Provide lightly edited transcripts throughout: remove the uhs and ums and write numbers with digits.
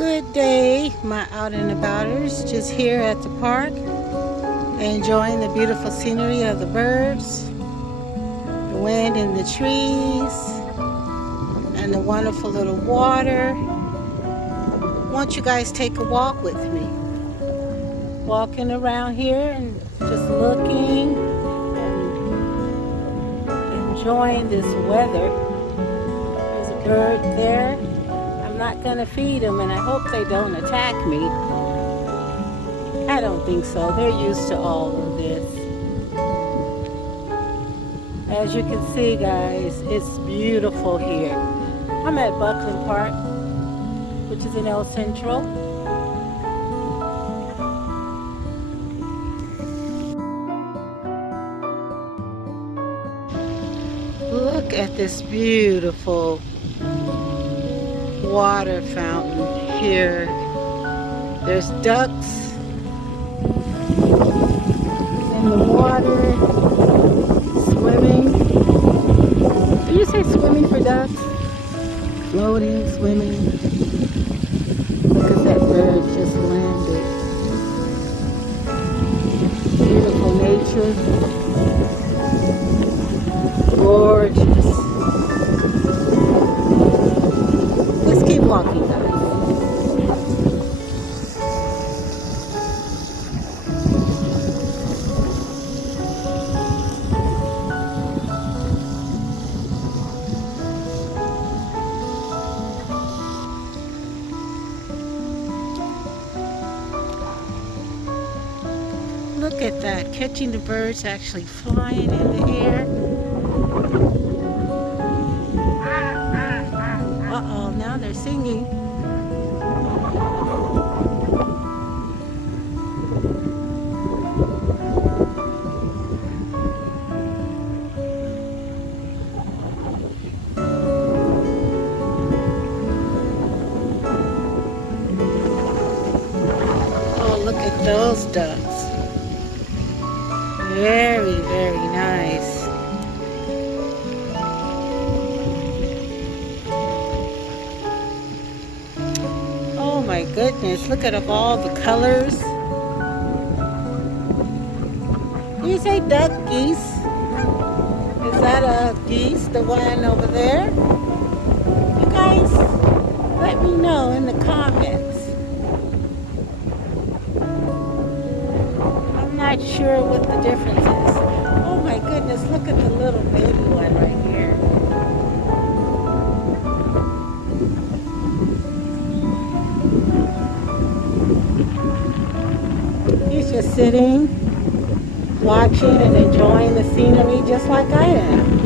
Good day, my out and abouters. Just here at the park, enjoying the beautiful scenery of the birds, the wind in the trees, and the wonderful little water. Won't you guys take a walk with me? Walking around here and just looking and enjoying this weather. There's a bird there. I'm not gonna feed them, and I hope they don't attack me. I don't think so. They're used to all of this. As you can see, guys, it's beautiful here. I'm at Buckland Park, which is in El Centro. Look at this beautiful water fountain here. There's ducks in the water swimming. Did you say swimming for ducks? Floating, swimming. Look at that bird just landed. Beautiful nature. Gorgeous. Let's keep walking, guys. Look at that, catching the birds actually flying in the air. Uh-oh, now they're singing. Oh, look at those ducks. Very, very nice. Oh my goodness, look at all the colors. Did you say duck, geese? Is that a geese, the one over there? You guys, let me know in the comments. I'm not sure what the difference is. Oh my goodness, look at the little baby one right here. He's just sitting, watching and enjoying the scenery just like I am.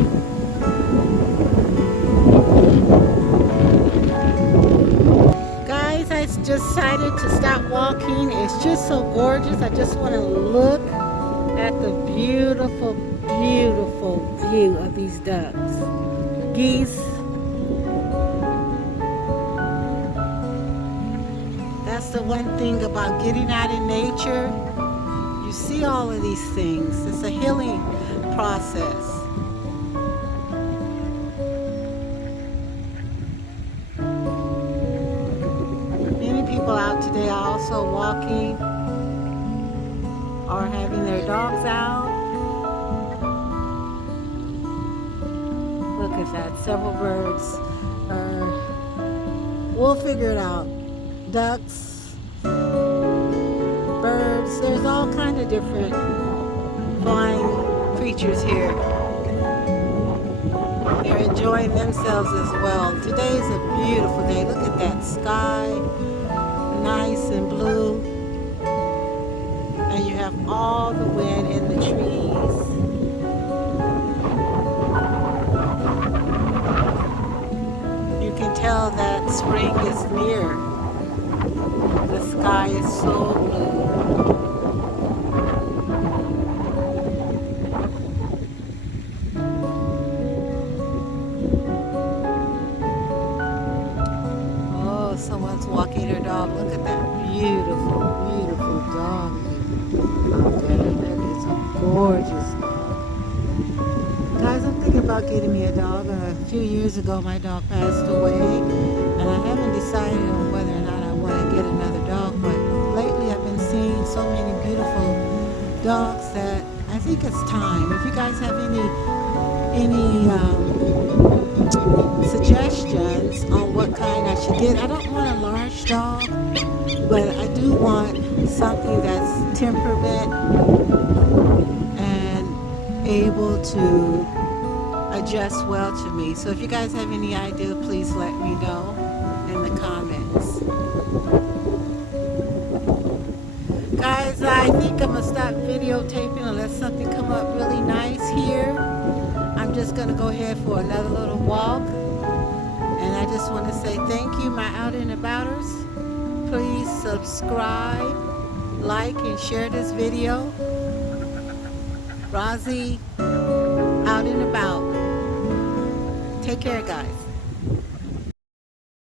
Guys, I just decided to stop walking. It's just so gorgeous. I just want to look at the beautiful, beautiful view of these ducks. Geese. That's the one thing about getting out in nature. You see all of these things. It's a healing process. Many people out today are also walking or having their dogs out. Look at that, several birds. We'll figure it out. Ducks, birds, there's all kinds of different flying creatures here. They're enjoying themselves as well. Today is a beautiful day. Look at that sky, nice and blue. And you have all the wind in the trees. You can tell that spring is near. The sky is so blue. Oh, someone's walking their dog. Look at that beautiful, beautiful dog out there. That is a gorgeous dog. Guys, I'm thinking about getting me a dog. A few years ago, my dog passed away, and I haven't decided on whether or not I want dogs that I think it's time. If you guys have any suggestions on what kind I should get, I don't want a large dog, but I do want something that's temperament and able to adjust well to me. So if you guys have any idea, please let me know in the comments. Guys, I think I'm gonna stop videotaping unless something come up really nice here. I'm just gonna go ahead for another little walk, and I just want to say thank you, my out and abouters. Please subscribe, like, and share this video. Rosie, out and about. Take care, guys.